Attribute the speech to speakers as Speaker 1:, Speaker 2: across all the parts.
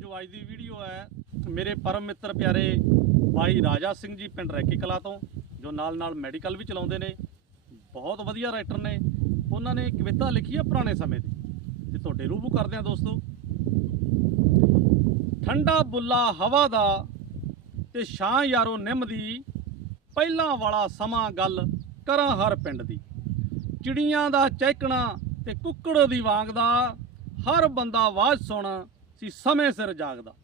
Speaker 1: ਜੋ ਅੱਜ ਦੀ ਵੀਡੀਓ ਹੈ, ਮੇਰੇ ਪਰਮ ਮਿੱਤਰ ਪਿਆਰੇ ਭਾਈ ਰਾਜਾ ਸਿੰਘ ਜੀ ਪਿੰਡ ਰੈਕੀ ਕਲਾ ਤੋਂ, ਜੋ ਨਾਲ ਨਾਲ ਮੈਡੀਕਲ ਵੀ ਚਲਾਉਂਦੇ ਨੇ, ਬਹੁਤ ਵਧੀਆ ਰਾਈਟਰ ਨੇ। ਉਹਨਾਂ ਨੇ ਕਵਿਤਾ ਲਿਖੀ ਹੈ ਪੁਰਾਣੇ ਸਮੇਂ ਦੀ, ਤੇ ਤੁਹਾਡੇ ਰੂਬੂ ਕਰਦੇ ਆ ਦੋਸਤੋ। ਠੰਡਾ ਬੁੱਲਾ ਹਵਾ ਦਾ ਤੇ ਛਾਂ ਯਾਰੋ ਨਿੰਮ ਦੀ, ਪਹਿਲਾਂ ਵਾਲਾ ਸਮਾਂ ਗੱਲ ਕਰਾਂ ਹਰ ਪਿੰਡ ਦੀ। ਚਿੜੀਆਂ ਦਾ ਚਹਿਕਣਾ ਤੇ ਕੁੱਕੜ ਦੀ ਵਾਂਗ ਦਾ, ਹਰ ਬੰਦਾ ਆਵਾਜ਼ ਸੁਣ ਸੀ, ਸਮੇਂ ਸਿਰ ਜਾਗਦਾ।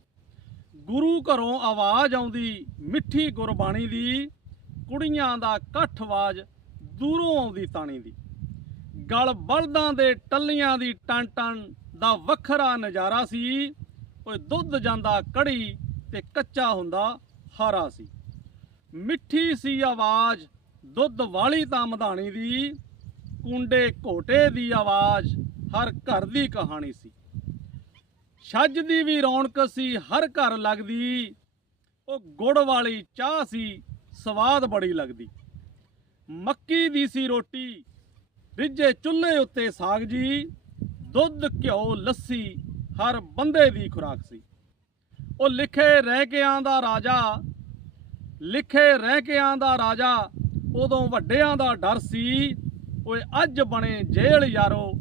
Speaker 1: ਗੁਰੂ ਘਰੋਂ ਆਵਾਜ਼ ਆਉਂਦੀ, ਮਿੱਠੀ ਗੁਰਬਾਣੀ ਦੀ, ਕੁੜੀਆਂ ਦਾ ਇਕੱਠ ਆਵਾਜ਼ ਦੂਰੋਂ ਆਉਂਦੀ ਤਾਣੀ ਦੀ। ਗਲ ਬਲਦਾਂ ਦੇ ਟੱਲੀਆਂ ਦੀ ਟਨ ਟਨ ਦਾ ਵੱਖਰਾ ਨਜ਼ਾਰਾ ਸੀ, ਓਏ ਦੁੱਧ ਜਾਂਦਾ ਕੜੀ ਤੇ ਕੱਚਾ ਹੁੰਦਾ ਹਾਰਾ ਸੀ। ਮਿੱਠੀ ਸੀ ਆਵਾਜ਼, ਦੁੱਧ ਵਾਲੀ ਤਾਂ ਮਧਾਣੀ ਦੀ, ਕੁੰਡੇ ਘੋਟੇ ਦੀ ਆਵਾਜ਼ ਹਰ ਘਰ ਦੀ ਕਹਾਣੀ ਸੀ। ਛੱਜ ਦੀ ਵੀ ਰੌਣਕ ਸੀ, ਹਰ ਘਰ ਲੱਗਦੀ। ਉਹ ਗੁੜ ਵਾਲੀ ਚਾਹ ਸੀ, ਸਵਾਦ ਬੜੀ ਲੱਗਦੀ। ਮੱਕੀ ਦੀ ਸੀ ਰੋਟੀ, ਰਿੱਝੇ ਚੁੱਲ੍ਹੇ ਉੱਤੇ ਸਾਗ ਜੀ। ਦੁੱਧ, ਘਿਓ, ਲੱਸੀ, ਹਰ ਬੰਦੇ ਦੀ ਖੁਰਾਕ ਸੀ। ਉਹ ਲਿਖੇ ਰਹਿ ਕੇ ਆਂਦਾ ਰਾਜਾ, ਲਿਖੇ ਰਹਿ ਕੇ ਆਂਦਾ ਰਾਜਾ, ਉਦੋਂ ਵੱਡਿਆਂ ਦਾ ਡਰ ਸੀ। ਓਏ ਅੱਜ ਬਣੇ ਜੇਲ੍ਹ ਯਾਰੋ,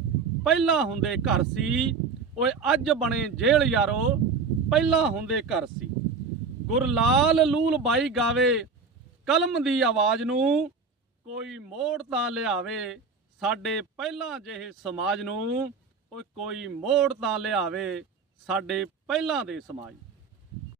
Speaker 1: ਪਹਿਲਾਂ ਹੁੰਦੇ ਘਰ ਸੀ। ਓਏ ਅੱਜ ਬਣੇ ਜੇਲ੍ਹ ਯਾਰੋ, ਪਹਿਲਾਂ ਹੁੰਦੇ ਘਰ ਸੀ। ਗੁਰਲਾਲ ਲੂਲ ਬਾਈ ਗਾਵੇ, ਕਲਮ ਦੀ ਆਵਾਜ਼ ਨੂੰ ਕੋਈ ਮੋੜ ਤਾਂ ਲਿਆਵੇ, ਸਾਡੇ ਪਹਿਲਾਂ ਜਿਹੇ ਸਮਾਜ ਨੂੰ, ਓਏ ਕੋਈ ਮੋੜ ਤਾਂ ਲਿਆਵੇ, ਸਾਡੇ ਪਹਿਲਾਂ ਦੇ ਸਮਾਜ